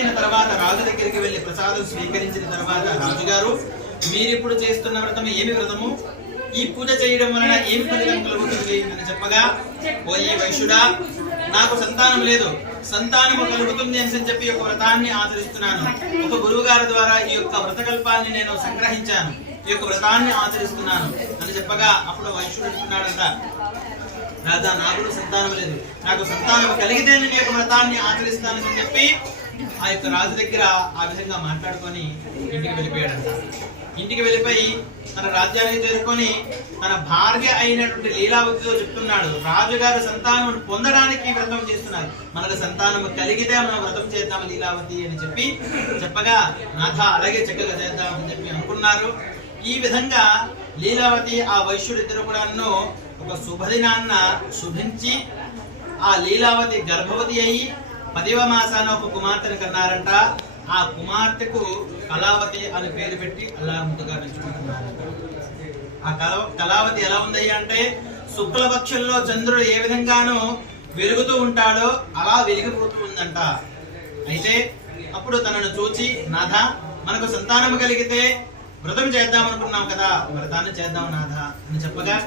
అయిపోయిన తర్వాత రాజు దగ్గరికి వెళ్లి ప్రసాదం స్వీకరించిన తర్వాత రాజుగారు, మీరిప్పుడు చేస్తున్న వ్రతం ఏమి వ్రతము? ఈ పూజ చేయడం వలన ఏమి ఫలితం కలుగుతుంది అని చెప్పగా, ఓ ఈ వైశ్యుడా, నాకు సంతానం లేదు, సంతానము కలుగుతుంది అని చెప్పి ఒక వ్రతాన్ని ఆచరిస్తున్నాను. ఒక గురువు గారి ద్వారా ఈ యొక్క వ్రతకల్పాన్ని నేను సంగ్రహించాను, ఈ యొక్క వ్రతాన్ని ఆచరిస్తున్నాను అని చెప్పగా, అప్పుడు వైశ్యుడు అంటున్నాడంట, రాజా, నాకు సంతానం లేదు, నాకు సంతానం కలిగితే నేను ఈ యొక్క వ్రతాన్ని ఆచరిస్తానని చెప్పి ఆ యొక్క రాజు దగ్గర ఆ విధంగా మాట్లాడుకొని ఇంటికి వెళ్ళిపోయాడంట. ఇంటికి వెళ్ళిపోయి తన రాజ్యానికి చేరుకొని తన భార్య అయినటువంటి లీలావతితో చెప్తున్నాడు, రాజుగారు సంతానం పొందడానికి వ్రతం చేస్తున్నారు, మనకు సంతానం కలిగితే మనం వ్రతం చేద్దాం లీలావతి అని చెప్పి చెప్పగా, నాథ అలాగే చక్కగా చేద్దామని చెప్పి అనుకున్నారు. ఈ విధంగా లీలావతి ఆ వైశ్యుడిద్దరు కూడాను ఒక శుభదినాన్న శుభించి ఆ లీలావతి గర్భవతి అయి 10వ మాసాన ఒక కుమార్తెను కన్నారంట. ఆ కుమార్తెకు కళావతి అని పేరు పెట్టి అలా ముద్దుగా పెంచుకుంటున్నారంట. ఆ కళావతి ఎలా ఉందయ్యా అంటే, శుక్లపక్షంలో చంద్రుడు ఏ విధంగానూ వెలుగుతూ ఉంటాడో అలా వెలిగిపోతుందంట. అయితే అప్పుడు తనను చూచి, నాథ, మనకు సంతానం కలిగితే వ్రతం చేద్దాం అనుకున్నాం కదా, వ్రతాన్ని చేద్దాం నాథ అని చెప్పగా,